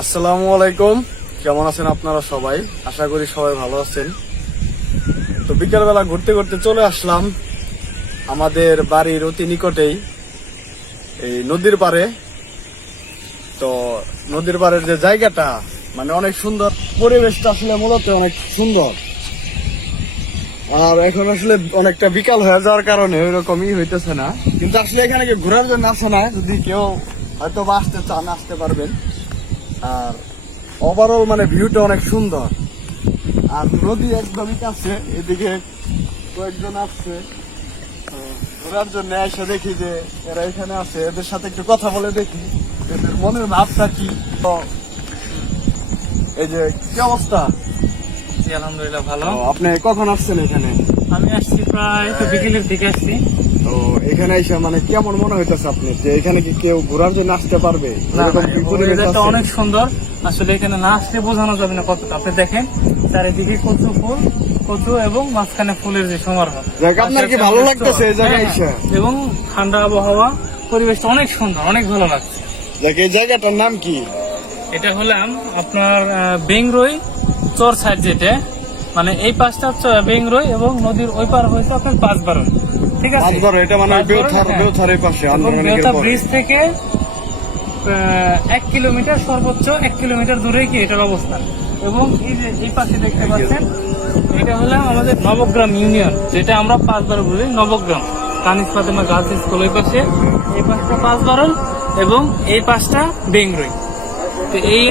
আসসালামু আলাইকুম। কেমন আছেন আপনারা সবাই? আশা করি সবাই ভালো আছেন। তো বিকেলবেলা ঘুরতে ঘুরতে চলে আসলাম আমাদের বাড়ির অতি নিকটেই, এই নদীর পাড়ে। তো নদীর পাড়ের যে জায়গাটা মানে অনেক সুন্দর পরিবেশটা আসলে মূলত অনেক সুন্দর। আর এখন আসলে অনেকটা বিকাল হয়ে যাওয়ার কারণে ওইরকমই হইতেছে না। কিন্তু আসলে এখানে ঘোরার জন্য আসে না? যদি কেউ হয়তো বা আসতে চান, আসতে পারবেন। আর ওভারঅল মানে ভিউটা অনেক সুন্দর। আর নদী একদমই কাছে এদিকে কয়েকজন আসছে। ঘোরার জন্য এসে দেখি যে এরা এখানে আছে এদের সাথে একটু কথা বলে দেখি এদের মনের ভাবটা কি। তো এই যে কি অবস্থা? জি, আলহামদুলিল্লাহ ভালো। আপনি কখন আসছেন এখানে? আমি আসছি প্রায় তো বিকেলের দিকে আসছি। তো এখানে এসে মানে কেমন মনে হইতেছে আপনি? যে এখানে কি কেউ ঘোরার জন্য আসতে পারবে? অনেক সুন্দর। আসলে এখানে না আসলে বোঝানো যাবে না কতটা। আপনি দেখেন চারিদিকে কচু ফুল কচু এবং মাঝখানে ফুলের যে সমারোহ। আপনার কি ভালো লাগতেছে এই জায়গায় হ্যাঁ, এসে? এবং ঠান্ডা আবহাওয়া পরিবেশটা অনেক সুন্দর অনেক ভালো লাগছে। দেখ এই জায়গাটার নাম কি? এটা হলাম আপনার বেংরই চর সাইড যেটা মানে এই পাশটা চ- বেংরই এবং নদীর ওই পার হয়েছে আপনার পাঁচ বারো ঠিক আছে? এটা মানে পাঁচবারই, বেউথার। পাশে। ব্রিজ থেকে এক কিলোমিটার সর্বোচ্চ এক কিলোমিটার দূরে কি এটার অবস্থান। এবং এই যে এই পাশে দেখতে পাচ্ছেন এটা হলো আমাদের নবগ্রাম ইউনিয়ন যেটা আমরা পাঁচবার বলি নবগ্রাম কানিস ফাতেমা গার্লস স্কুল ওই পাশে এই পাশটা পাঁচবারন এবং এই পাশটা বেংরই। তো এই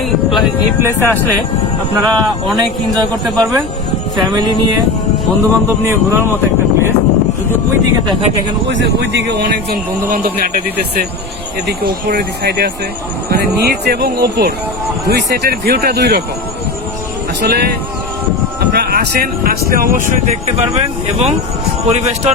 এই প্লেসে আসলে আপনারা অনেক এনজয় করতে পারবেন। ফ্যামিলি নিয়ে বন্ধু বান্ধব নিয়ে ঘোরার মতো একটা প্লেস যদি ওই দিকে দেখায় দেখেন ওই যে ওই দিকে অনেকজন বন্ধু বান্ধব নিয়ে আড্ডা দিতেছে, এদিকে ওপরের সাইডে আছে। মানে নিচ এবং ওপর দুই সেটের ভিউটা দুই রকম। আসলে আপনারা আসেন, আসলে অবশ্যই দেখতে পারবেন এবং পরিবেশটা